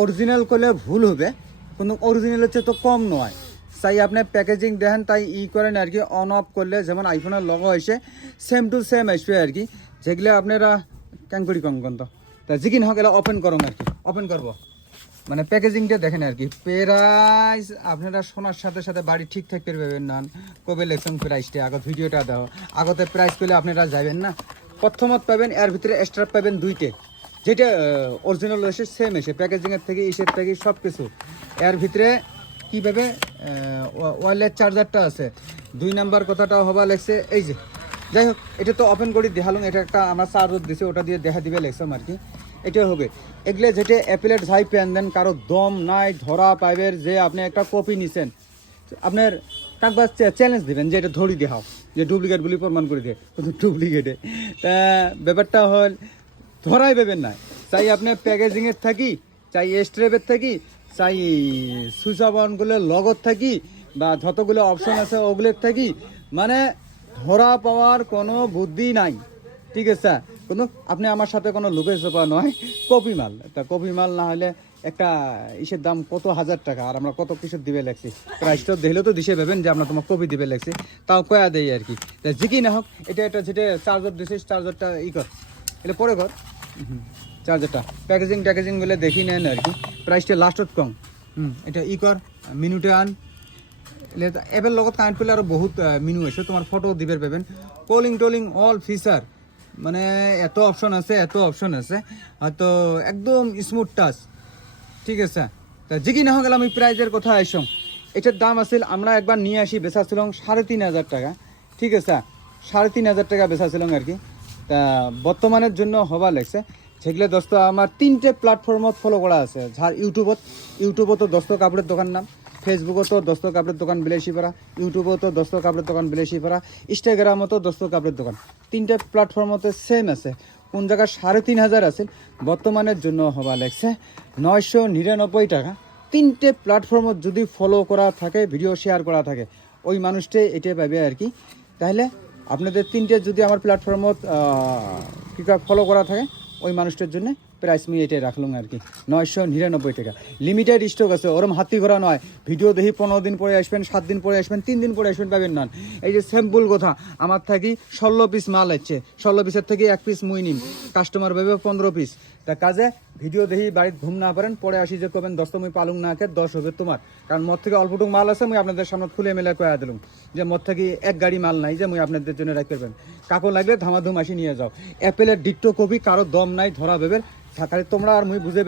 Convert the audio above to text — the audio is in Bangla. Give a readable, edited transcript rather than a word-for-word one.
অরিজিনাল করলে ভুল হবে, কিন্তু অরিজিনালের চেয়ে তো কম নয়। তাই আপনি প্যাকেজিং দেখেন, তাই করেন আর কি, অন অফ করলে যেমন আইফোনের লগো হয়েছে সেম টু সেম আসবে আর কি। যেগুলো আপনারা ক্যাঙ্কুরি কঙ্কন্ত তা জিকিন হোক এলা ওপেন করুন আর কি, ওপেন করবো মানে প্যাকেজিংটা দেখেন আর কি। প্রাইস আপনারা শোনার সাথে সাথে বাড়ি ঠিক থাকতে পারবেন না, কবে লেকশন প্রাইসটা আগত ভিডিওটা দাও, আগতে প্রাইস পেলে আপনারা যাবেন না। প্রথমত পাবেন এর ভিতরে এক্সট্রা পাবেন দুইটে, যেটা অরিজিনাল এসে সেম এসে প্যাকেজিংয়ের থেকে ইসের থেকে সব কিছু। এর ভিতরে কীভাবে ওয়ারলেস চার্জারটা আছে। 2 নাম্বার কথাটা হবা লাগছে এই যে, যাই হোক এটা তো ওপেন করে দেখালুম, এটা একটা আমার চার্জার দিছে ওটা দিয়ে দেখা দিবে লেগছাম আর কি। এটা হবে এগুলো যেটা অ্যাপেলের যাই পেন দেন, কারো দম নাই ধরা পাইবের যে আপনি একটা কপি নিছেন, আপনার কাকবাজ চ্যালেঞ্জ দিবেন যে এটা ধরি দেখাও, যে ডুপ্লিকেট বলে প্রমাণ করে দিয়ে, কিন্তু ডুপ্লিকেটে তা ব্যাপারটা হল ধরাই পাবেন না। চাই আপনার প্যাকেজিংয়ের থাকি, চাই স্ট্রেপের থাকি, চাই সুইচ অনগুলো লগত থাকি, বা যতগুলো অপশন আছে ওগুলোর থাকি, মানে ধরা পাওয়ার কোনো বুদ্ধি নাই। ঠিক আছে, কোনো আপনি আমার সাথে কোনো লুপে চোপা নয়, কপি মাল। তা কপি মাল না হলে একটা ইসের দাম কত হাজার টাকা, আর আমরা কত কিছু দিবে লাগছি, প্রাইসটা দেখলেও তো দিশে পাবেন যে আমরা তোমার কপি দিবে লাগছি, তাও কয়া দেই আর কি। তা জিকি না হোক এটা এটা যেটা চার্জার দিছিস চার্জারটা কর, এলে পরে কর চার্জারটা প্যাকেজিংগুলো দেখি নেন আর কি, প্রাইসটা লাস্টত কম। এটা কর মিনুটে আন এবার লগত কানেক্ট করলে আরও বহুত মিনু আছে, তোমার ফটো দিবে পাবেন, কলিং টলিং অল ফিচার, মানে এত অপশন আছে, এত অপশন আছে, হয়তো একদম স্মুথ টাচ। ঠিক আছে, তা জিকি না হোক গেলাম আমি প্রাইজের কথা আইসম। এটার দাম আছিল আমরা একবার নিয়ে আসি বেচাছিলাম 3,500 টাকা। ঠিক আছে, 3,500 টাকা বেচাছিলাম আর কি। তা বর্তমানের জন্য হবা লাগছে সেগুলো দোস্ত আমার 3টে প্ল্যাটফর্মত ফলো করা আছে। যার ইউটিউবত দোস্ত কাপড়ের দোকান নাম, ফেসবুকতো দোস্ত কাপড়ের দোকান বিলাসীপাড়া, ইউটিউবতো দোস্ত কাপড়ের দোকান বিলাসীপাড়া, ইনস্টাগ্রামতো দোস্ত কাপড়ের দোকান। 3টে প্ল্যাটফর্মতে সেম আছে। কোন জায়গায় 3,500 আছে, বর্তমানের জন্য হবা লাগছে 999 টাকা। 3টে প্ল্যাটফর্মত যদি ফলো করা থাকে, ভিডিও শেয়ার করা থাকে, ওই মানুষটাই এটা পাবে আর কি। তাহলে আপনাদের 3টে যদি আমার প্ল্যাটফর্মত কী ফলো করা থাকে, ওই মানুষটার জন্য প্রাইস আমি এটাই রাখলাম আর কি, 999 টাকা। লিমিটেড স্টক আছে, ওরম হাতি ঘোরা নয়। ভিডিও দেখি 15 দিন পরে আসবেন, 7 দিন পরে আসবেন, 3 দিন পরে আসবেন, পাবেন না। এই যে স্যাম্পল কথা, আমার থাকি 16 পিস মাল আছে, 16 পিসের থেকে 1 পিস মুই নিম, কাস্টমার ভাবে 15 পিস। তা কাজে ভিডিও দেখি বাড়িতে ঘুম না পারেন, পরে আসি যে কবেন 10 মুই পালুং না কে 10 হবে তোমার, কারণ মোর থেকে অল্পটুক মাল আছে, মুই আপনাদের সামনে খুলে মেলে কয়া দিলাম যে মোর থেকে 1 গাড়ি মাল নাই যে মুই আপনাদের জন্য রাখতে পারবেন। কাকো লাগলে ধামাধুম আসি নিয়ে যাও। অ্যাপেলের ডিক্টো কপি কারো দম নাই ধরা ভেবের থাকালে তোমরা আর মুই বুঝে